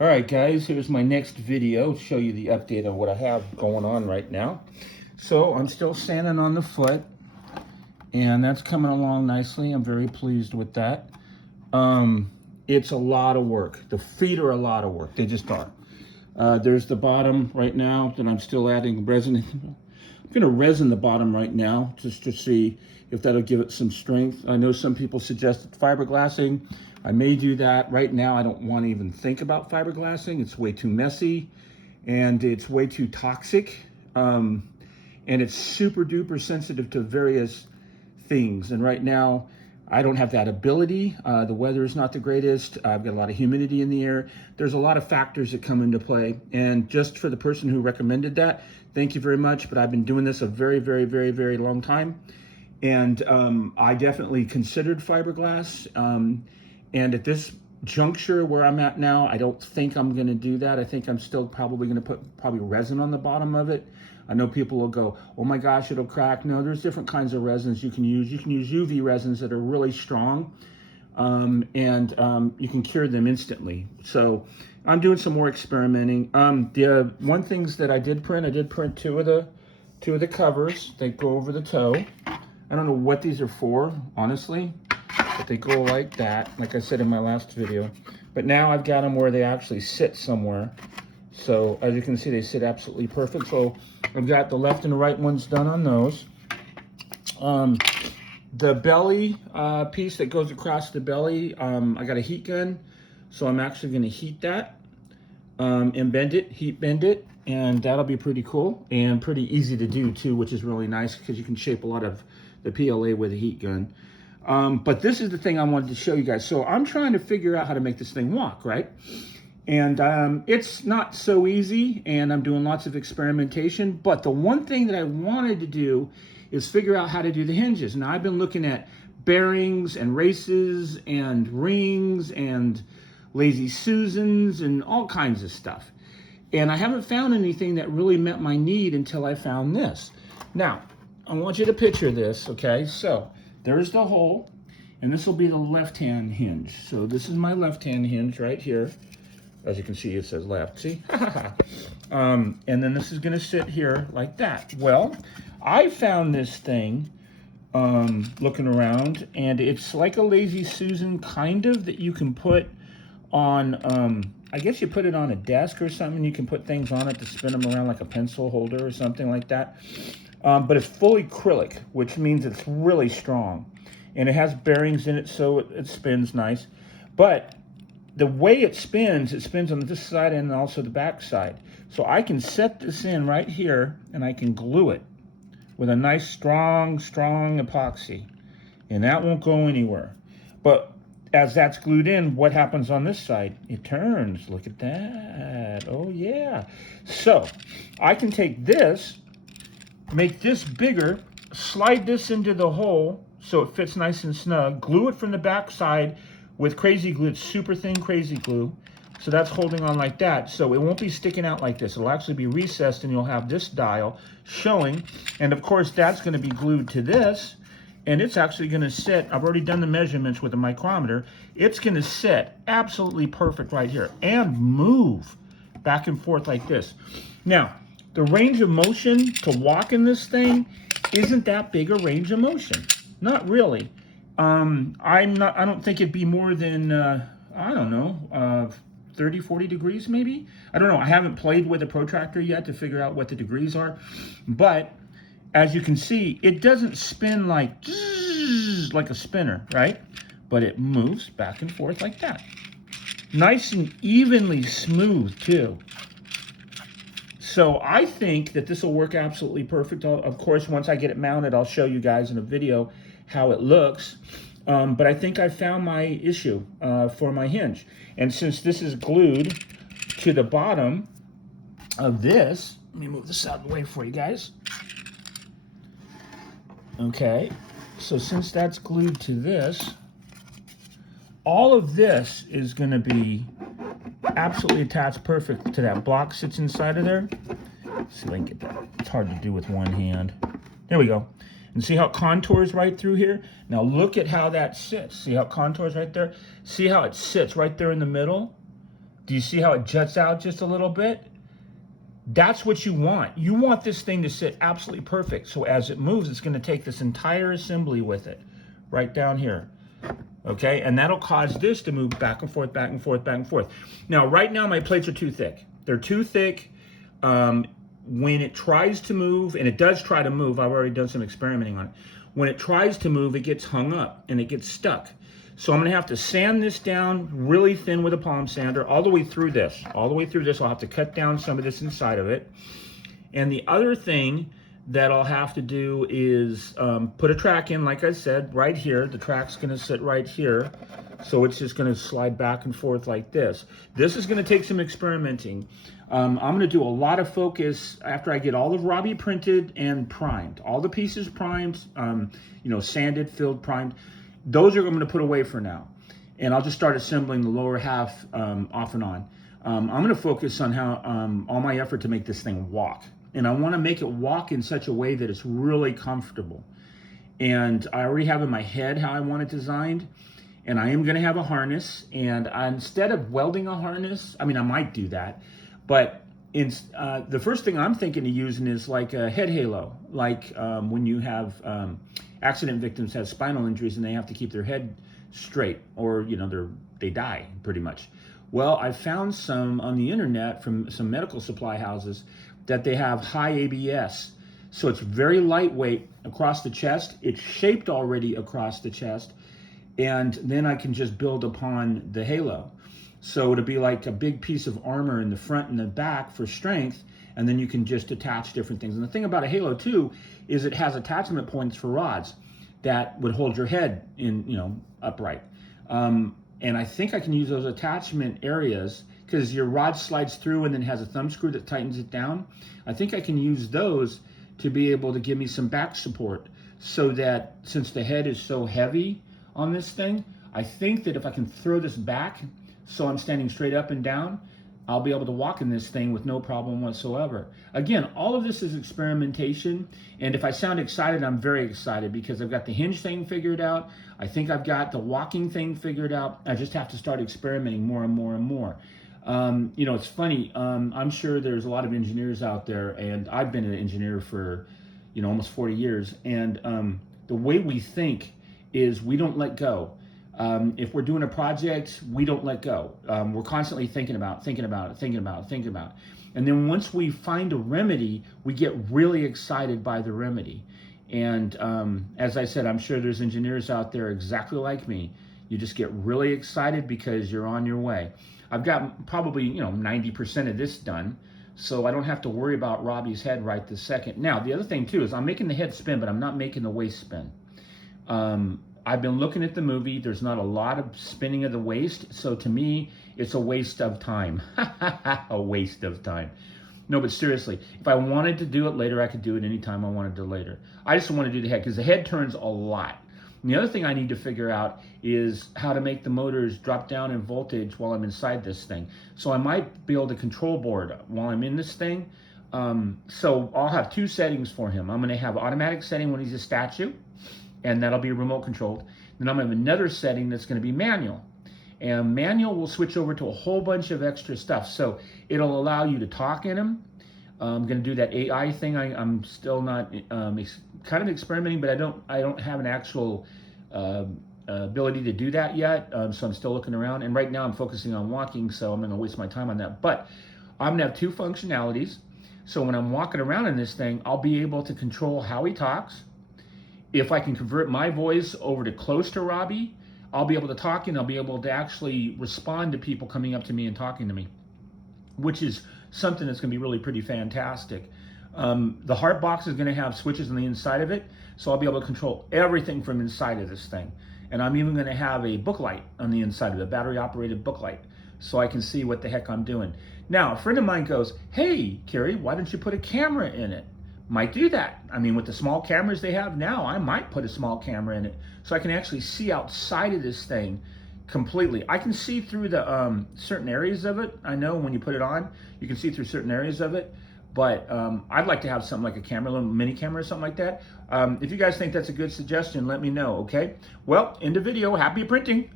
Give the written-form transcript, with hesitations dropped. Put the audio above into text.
All right, guys, here's my next video to show you the update of what I have going on right now. So I'm still sanding on the foot, and that's coming along nicely. I'm very pleased with that. It's a lot of work. The feet are a lot of work. They just are. There's the bottom right now that I'm still adding resin. I'm going to resin the bottom right now just to see if that'll give it some strength. I know some people suggested fiberglassing. I may do that. Right now, I don't want to even think about fiberglassing. It's way too messy and it's way too toxic. And it's super duper sensitive to various things. And right now, I don't have that ability. The weather is not the greatest. I've got a lot of humidity in the air. There's a lot of factors that come into play. And just for the person who recommended that, thank you very much. But I've been doing this a very, very, very, very long time. And I definitely considered fiberglass. And at this juncture where I'm at now, I don't think I'm going to do that. I think I'm still probably going to put resin on the bottom of it. I know people will go, oh my gosh, it'll crack. No, there's different kinds of resins you can use. You can use UV resins that are really strong, and you can cure them instantly. So I'm doing some more experimenting. The one things that I did print two of the covers. They go over the toe. I don't know what these are for, honestly, but they go like that, like I said in my last video. But now I've got them where they actually sit somewhere. So as you can see, they sit absolutely perfect. So I've got the left and the right ones done on those. The belly piece that goes across the belly, I got a heat gun. So I'm actually going to heat that and bend it, heat bend it. And that'll be pretty cool and pretty easy to do too, which is really nice because you can shape a lot of the PLA with a heat gun. But this is the thing I wanted to show you guys. So I'm trying to figure out how to make this thing walk, right? And it's not so easy, and I'm doing lots of experimentation. But the one thing that I wanted to do is figure out how to do the hinges. Now, I've been looking at bearings and races and rings and Lazy Susans and all kinds of stuff. And I haven't found anything that really met my need until I found this. Now, I want you to picture this, okay? So there's the hole, and this will be the left-hand hinge. So this is my left-hand hinge right here. As you can see, it says left, see? And then this is gonna sit here like that. Well, I found this thing looking around, and it's like a Lazy Susan kind of that you can put on, I guess you put it on a desk or something. You can put things on it to spin them around like a pencil holder or something like that. But it's fully acrylic, which means it's really strong. And it has bearings in it, so it spins nice. But the way it spins on this side and also the back side. So I can set this in right here, and I can glue it with a nice, strong epoxy. And that won't go anywhere. But as that's glued in, what happens on this side? It turns. Look at that. Oh, yeah. So I can take this, make this bigger, slide this into the hole so it fits nice and snug, glue it from the back side with crazy glue. It's super thin crazy glue. So that's holding on like that. So it won't be sticking out like this. It'll actually be recessed, and you'll have this dial showing. And of course, that's going to be glued to this. And it's actually going to sit, I've already done the measurements with a micrometer. It's going to sit absolutely perfect right here and move back and forth like this. Now, the range of motion to walk in this thing isn't that big a range of motion. Not really. I don't think it'd be more than, I don't know, 30, 40 degrees maybe? I don't know. I haven't played with a protractor yet to figure out what the degrees are. But as you can see, it doesn't spin like a spinner, right? But it moves back and forth like that. Nice and evenly smooth too. So I think that this will work absolutely perfect. Of course, once I get it mounted, I'll show you guys in a video how it looks. But I think I found my issue for my hinge. And since this is glued to the bottom of this, let me move this out of the way for you guys. Okay, so since that's glued to this, all of this is going to be absolutely attached perfect to that block sits inside of there. Let's see if I can get that. It's hard to do with one hand. There we go. And see how it contours right through here? Now look at how that sits. See how it contours right there? See how it sits right there in the middle? Do you see how it juts out just a little bit? That's what you want. You want this thing to sit absolutely perfect. So as it moves, it's going to take this entire assembly with it, right down here. Okay, and that'll cause this to move back and forth, back and forth, back and forth. Now, right now, my plates are too thick. They're too thick. When it tries to move, and it does try to move, I've already done some experimenting on it. When it tries to move, it gets hung up and it gets stuck. So I'm going to have to sand this down really thin with a palm sander all the way through this. All the way through this, I'll have to cut down some of this inside of it. And the other thing that I'll have to do is put a track in, like I said, right here. The track's going to sit right here. So it's just going to slide back and forth like this. This is going to take some experimenting. I'm going to do a lot of focus after I get all of Robby printed and primed. All the pieces primed, you know, sanded, filled, primed. Those are I'm going to put away for now. And I'll just start assembling the lower half off and on. I'm going to focus on how all my effort to make this thing walk. And I want to make it walk in such a way that it's really comfortable. And I already have in my head how I want it designed. And I am going to have a harness. And instead of welding a harness, I mean, I might do that. But the first thing I'm thinking of using is like a head halo. Like when you have accident victims have spinal injuries and they have to keep their head straight, or, you know, they die pretty much. Well, I found some on the internet from some medical supply houses that they have high ABS. So it's very lightweight across the chest. It's shaped already across the chest. And then I can just build upon the halo. So it'll be like a big piece of armor in the front and the back for strength. And then you can just attach different things. And the thing about a halo too, is it has attachment points for rods that would hold your head in, you know, upright. And I think I can use those attachment areas because your rod slides through and then has a thumb screw that tightens it down. I think I can use those to be able to give me some back support, so that since the head is so heavy on this thing, I think that if I can throw this back so I'm standing straight up and down, I'll be able to walk in this thing with no problem whatsoever. Again, all of this is experimentation, and if I sound excited, I'm very excited because I've got the hinge thing figured out. I think I've got the walking thing figured out. I just have to start experimenting more and more and more. You know, it's funny. I'm sure there's a lot of engineers out there, and I've been an engineer for, you know, almost 40 years. And the way we think is we don't let go. If we're doing a project, we don't let go. We're constantly thinking about it. And then once we find a remedy, we get really excited by the remedy. And as I said, I'm sure there's engineers out there exactly like me. You just get really excited because you're on your way. I've got probably, you know, 90% of this done, so I don't have to worry about Robby's head right this second. Now, the other thing too is I'm making the head spin, but I'm not making the waist spin. I've been looking at the movie. There's not a lot of spinning of the waist, so to me, it's a waste of time. A waste of time. No, but seriously, if I wanted to do it later, I could do it anytime I wanted to later. I just want to do the head because the head turns a lot. And the other thing I need to figure out is how to make the motors drop down in voltage while I'm inside this thing. So I might build a control board while I'm in this thing. So I'll have two settings for him. I'm going to have automatic setting when he's a statue, and that'll be remote controlled. Then I'm going to have another setting that's going to be manual. And manual will switch over to a whole bunch of extra stuff. So it'll allow you to talk in him. I'm going to do that AI thing. I'm still not kind of experimenting, but I don't have an actual ability to do that yet. So I'm still looking around. And right now I'm focusing on walking, so I'm going to waste my time on that. But I'm going to have two functionalities. So when I'm walking around in this thing, I'll be able to control how he talks. If I can convert my voice over to close to Robby, I'll be able to talk, and I'll be able to actually respond to people coming up to me and talking to me, which is something that's going to be really pretty fantastic. The heart box is going to have switches on the inside of it, so I'll be able to control everything from inside of this thing. And I'm even going to have a book light on the inside of it, a battery-operated book light, so I can see what the heck I'm doing. Now, a friend of mine goes, "Hey, Kerry, why don't you put a camera in it?" Might do that. I mean, with the small cameras they have now, I might put a small camera in it so I can actually see outside of this thing completely. I can see through the certain areas of it. I know when you put it on, you can see through certain areas of it. But I'd like to have something like a camera, a little mini camera or something like that. If you guys think that's a good suggestion, let me know, okay? Well, end of video. Happy printing.